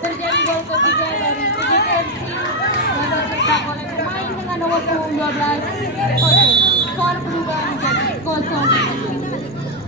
Terjadi gol ketiga dari PJKFC yang tercetak oleh pemain dengan nomor punggung 12. Skor berubah menjadi 0-3.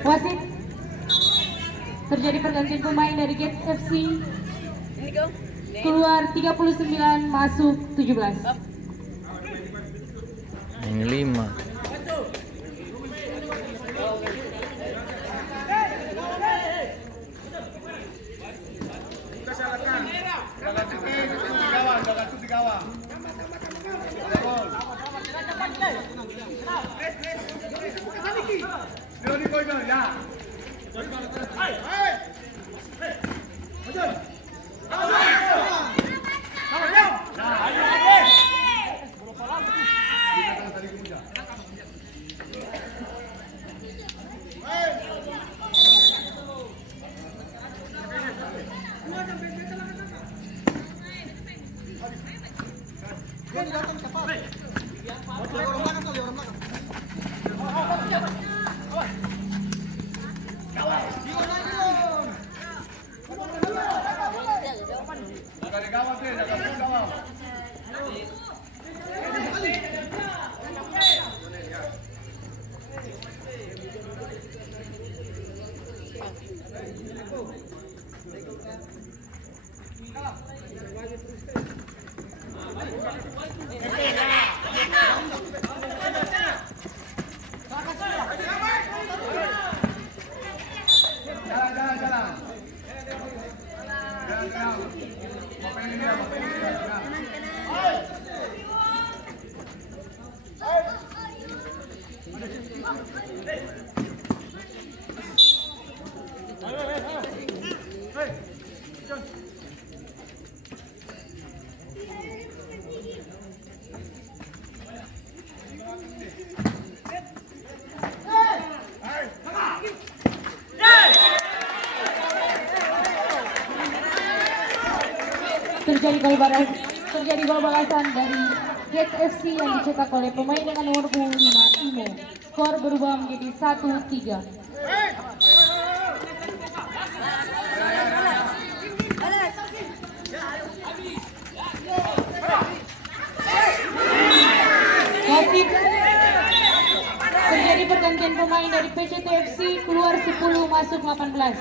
Wasit, terjadi pergantian pemain dari Gates FC. Keluar 39, masuk 17. Yang 5. terjadi gol balasan dari Jets FC yang dicetak oleh pemain dengan nomor 25 Imo. Skor berubah menjadi 1-3. Wasit, terjadi pergantian pemain dari PCT FC, keluar 10 masuk 18.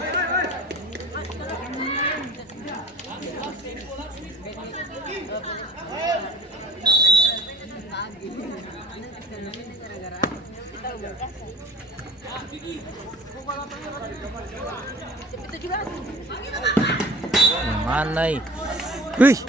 Mana nih? Wih.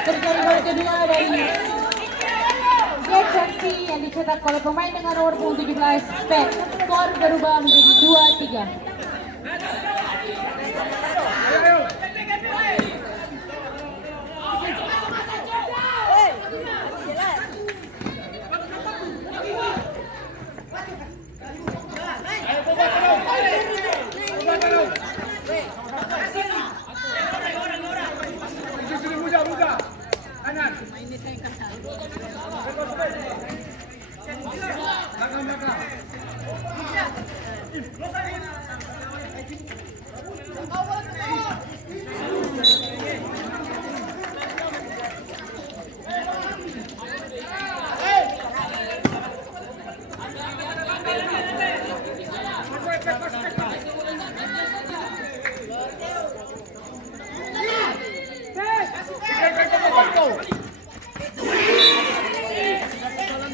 Terjadi gol kedua dari Jets FC yang dicetak oleh pemain dengan nomor 17 Spek. Skor berubah menjadi 2-3.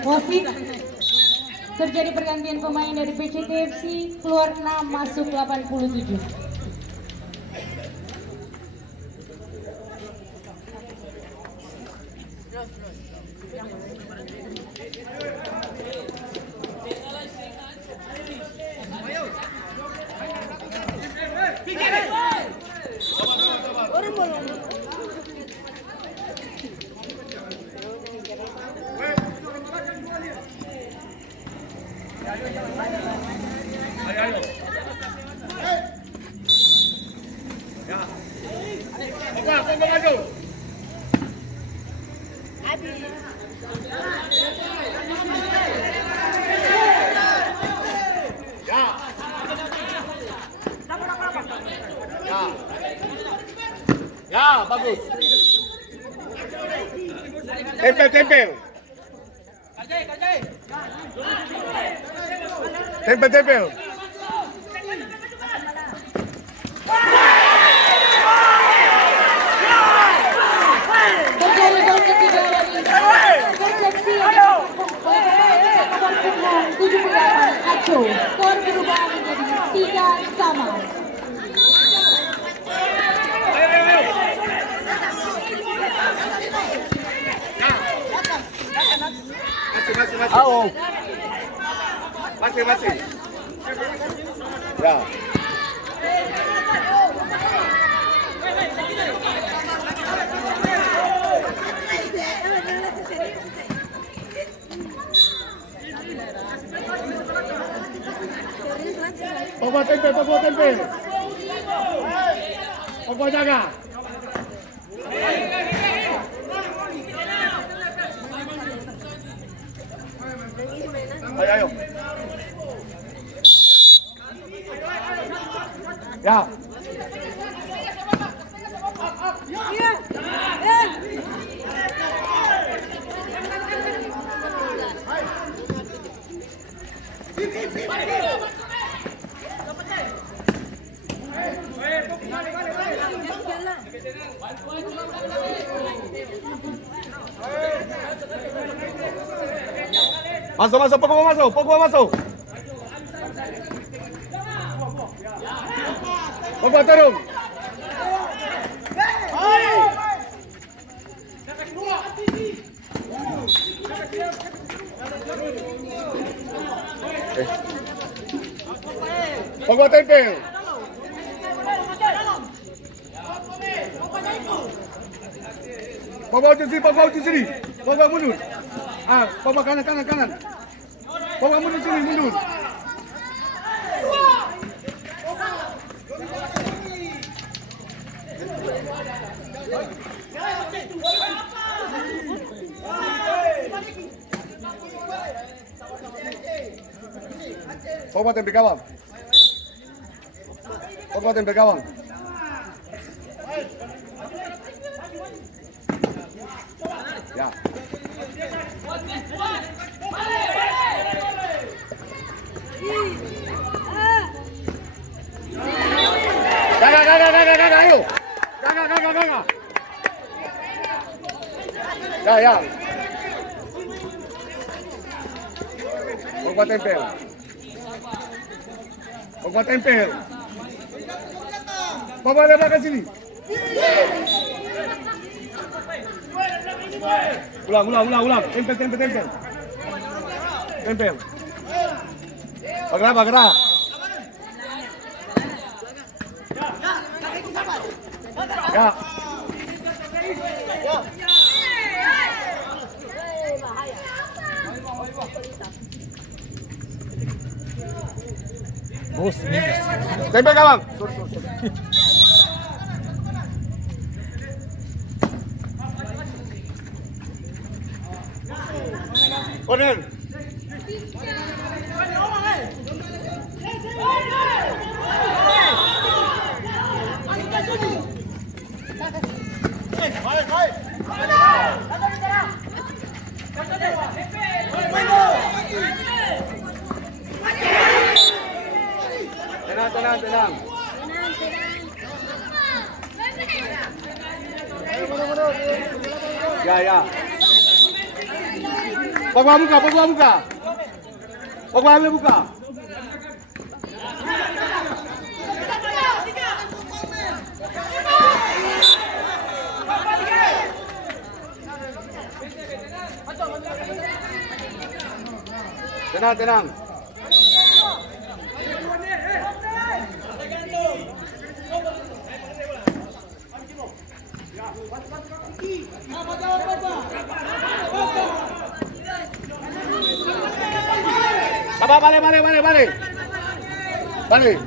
Wasit, terjadi pergantian pemain dari PCT FC, keluar 6 masuk 87. Ya, bagus. Tempel, tempel. Tempel, tempel. Terjadi gol ketiga dari Persepsi nomor punggung 78 Aco. Skor berubah menjadi 3-sama. Masih. Masih. Ya. Pogba tempel. Pogba jaga. Ayo. Ya. Masuk, Pogba masuk. Pogba turun. Pogba tempel. Pogba uji sini. Pogba mundur. Pogba kanan. Pogba mundur sini. Pogba tempel gawang. Ya. Gaga, ayo. Gaga. Ya. Pogba tempel. Pogba lebar ke sini. Ulang. Tempel. Bergerak. Ya. Bos minus. Tempel kawan. Corner. Tenang. Ya. Pogba buka. Pogba buka. Tenang. Balik.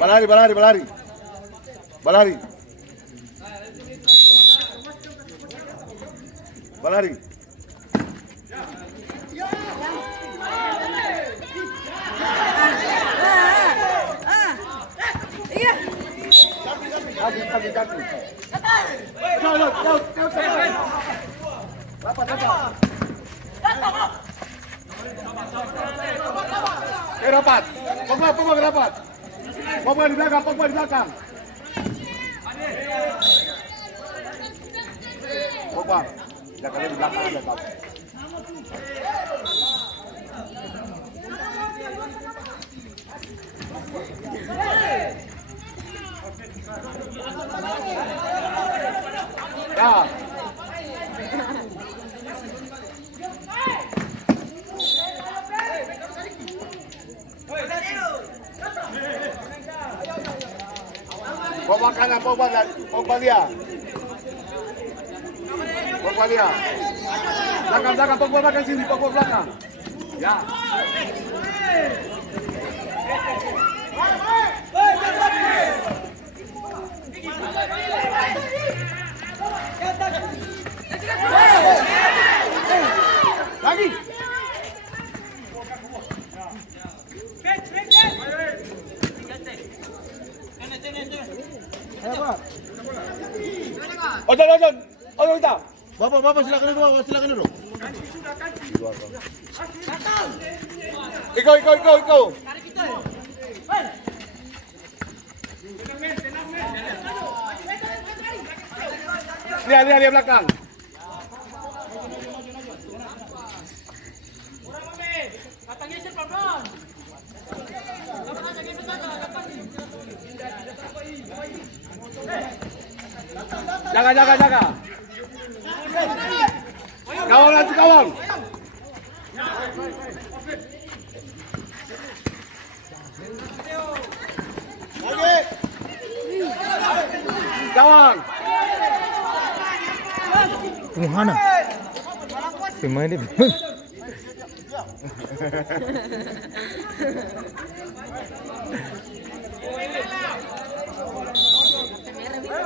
Balari, balari, balari. Balari. Balari. Kaki. Jauh. Rapat. Rapat. Pogba rapat. Pogba di belakang. Pogba. Jangan di belakang aja, Pak. Ya. Pogba kanan, Pogba dia. Belakang, Pogba belakang sini, Pogba belakang. Ya. Lagi. Ojon. Oh, kita. Bapak silakan dulu. Iko. Lihat belakang. Jaga. Kawang. Kawang. Mana? Pemain ini.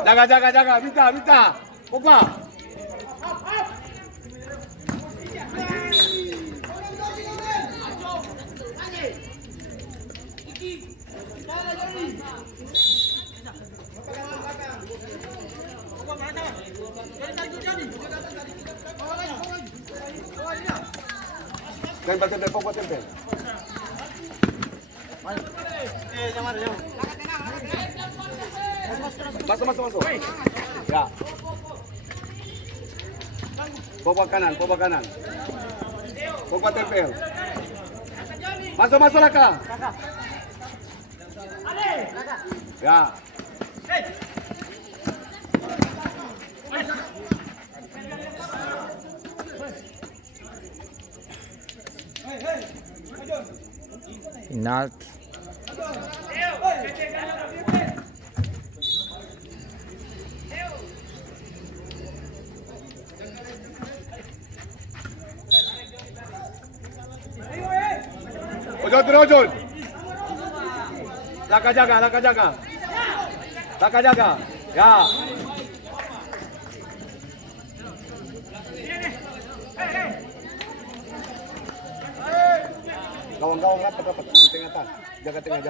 Jaga. Minta. Pogba. Tempel, Pogba tempel. Masuk. Ya. Pogba kanan. Pogba tempel. Masuk Raka. Ya. Penalti. Ojon. Laka jaga. Ya. Kawan-kawan rapat di tengah. Jaga tengah.